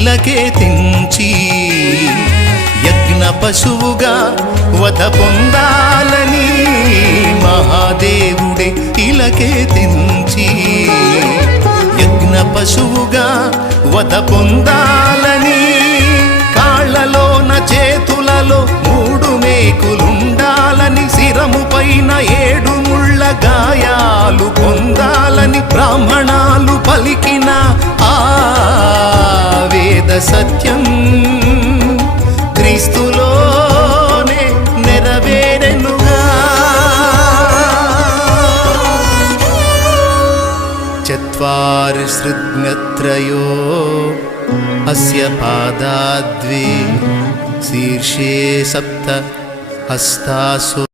ఇలకే తెంచి యజ్ఞ పశువుగా వధ పొందాలని మహాదేవుడే ఇలకే తెంచి యజ్ఞ పశువుగా వధ పొందాలని కాళ్ళలోన చేతులలో 3 మేకులుండాలని శిరము పైన 7 ముళ్ళ గాయాలు పొందాలని బ్రాహ్మణాలు పలికిన ఆ వేద సత్యం క్రీస్తులోనే నెరవేరెనుగా. చత్వారి సృజ్ఞత్రయో అస్య పాదాద్వే శీర్షే 7 హస్తాసు